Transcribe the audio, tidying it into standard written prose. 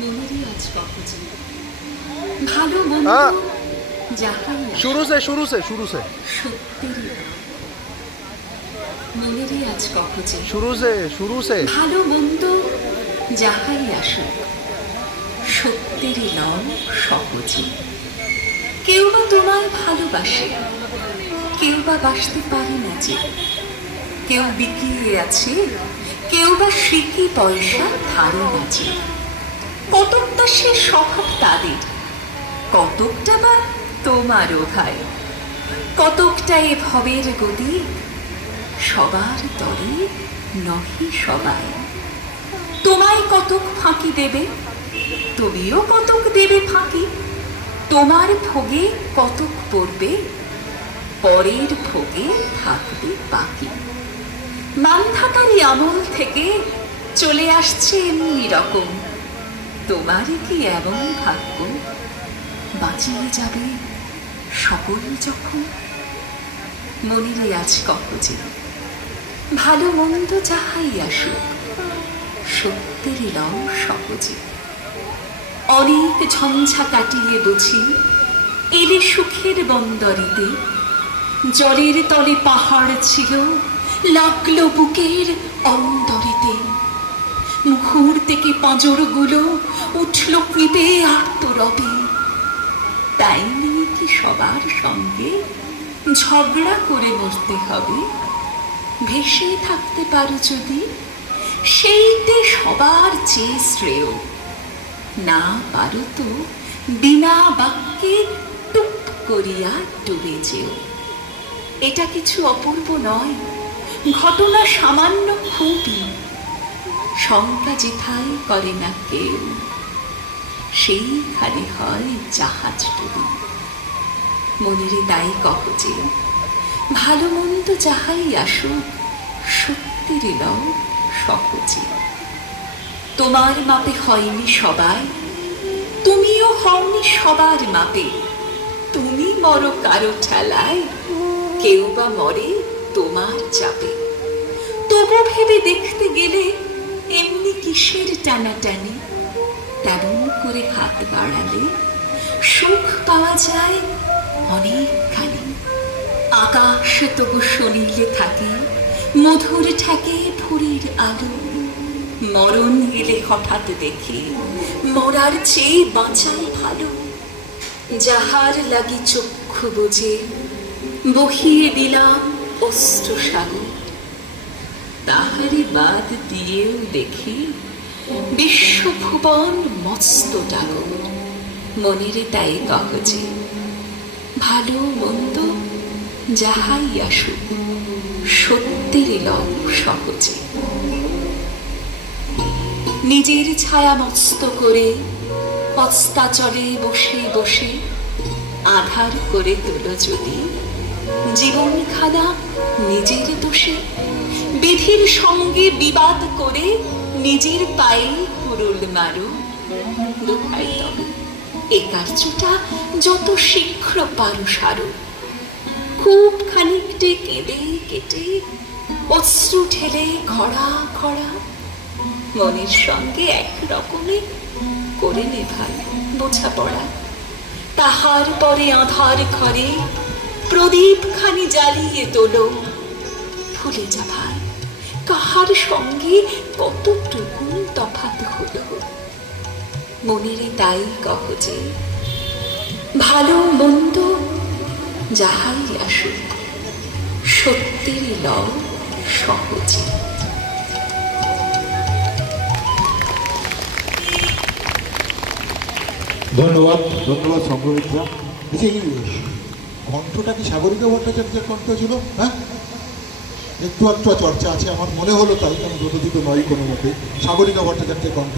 মনেরই আজ কখনো ভালো মন্দ যাহাই शुरू से সত্যেরই মনেরই আজ কখনো शुरू से ভালো মন্দ যাহাই আসুক সত্যেরই লও সহজে। কেউ বা তোমায় ভালোবাসে, কেউ বা বাসতে পারে না যে, কেউ বিকিয়ে আছে, কেউ বা সিকি পয়সা ধারে না যে। কতকটা সে স্বভাব তাদের, কতকটা বা তোমারও ভাই, কতকটা এ ভবের গতি, সবার তরে নহে সবাই। তোমায় কতক ফাঁকি দেবে, তুমিও কতক দেবে ফাঁকি। তোমার ভোগে কতক পড়বে, পরের ভোগে থাকবে বাকি। মান্ধাতারি আমল থেকে চলে আসছে এমনি রকম। তোমার কি এমন ভাগ্য, বাঁচিয়ে যাবে সকল যখন। মনিরে আজ কখজে ভালো মন্দ যাহাই আসুক সত্যেরই লও সহজে। অনেক ঝঞ্ঝা কাটিয়ে বুঝি এলে সুখের বন্দরেতে। জলের তলে পাহাড় ছিল, লাগলো বুকের অন্তরেতে। মুখুর থেকে পাঁজরগুলো উঠল কৃপে আর্তরবে। তাই নিয়ে কি সবার সঙ্গে ঝগড়া করে মরতে হবে? ভেসে থাকতে পারো যদি, সেইটে সবার চেয়ে শ্রেয়। না পারো তো বিনা বাক্যে টুপ করিয়া ডুবে যেও। এটা কিছু অপূর্ব নয়, ঘটনা সামান্য খুবই। শঙ্কা যেথায় করে না কেউ, সেইখানে হয় জাহাজ ডুবি। মনেরে তাই কহজে ভালো মন্দ যাহাই আসুক সত্যের লও সহজে। তোমার মাপে হয়নি সবাই, তুমিও হওনি সবার মাপে। তুমি মরো কারো ঠেলায়, কেউ বা মরে তোমার চাপে। তবু ভেবে দেখতে গেলে এমনি কিসের টানাটানি। তেমন করে হাত বাড়ালে সুখ পাওয়া যায় অনেকখানি। আকাশ তবু শনিলে থাকে, মধুর ঠেকে ভোরের আলো। মরণ এলে হঠাৎ দেখি মরার চেয়ে বাঁচাই ভালো। যাহার লাগি চক্ষু বুঝে বহিয়ে দিলাম অস্ত্র সাগর, তাহারি বাদ দিয়েও দেখি বিশ্বভুবন মস্ত ডাগর। মনেরে তাই কহজে ভালো মন্দ যাহাই আসুক সত্যের লও সহজে। নিজের ছায়া মস্ত করে হস্তাচলে বসে বসে আধার করে তোলো যদি জীবনখানা নিজের দোষে। বিধির সঙ্গে বিবাদ করে নিজের পায়ে কুরুল মারো। দোহাই তবে এ কার্যটা যত শীঘ্র পারো সারো। খুব খানিকটে কেঁদে কেটে অশ্রু ঢেলে খরা খরা মনের সঙ্গে এক রকমে করে নে ভাই বোঝাপড়া। তাহার পরে আধার ঘরে প্রদীপ খানি জ্বালিয়ে তোলো। ভুলে যা ভাই কাহার সঙ্গে কতটুকু তফাৎ হলো। মনেরে তাই কহজে ভালো মন্দ যাহাই আসুক সত্যের লও সহজে। ধন্যবাদ সম্ভবিতা। এই কণ্ঠটা কি সাগরিকা ভট্টাচার্যের কণ্ঠ ছিল? হ্যাঁ, একটু চর্চা আছে আমার মনে হলো, তাই আমি রোদিত নয় কোনো মতে। সাগরিকা ভট্টাচার্যের কণ্ঠ।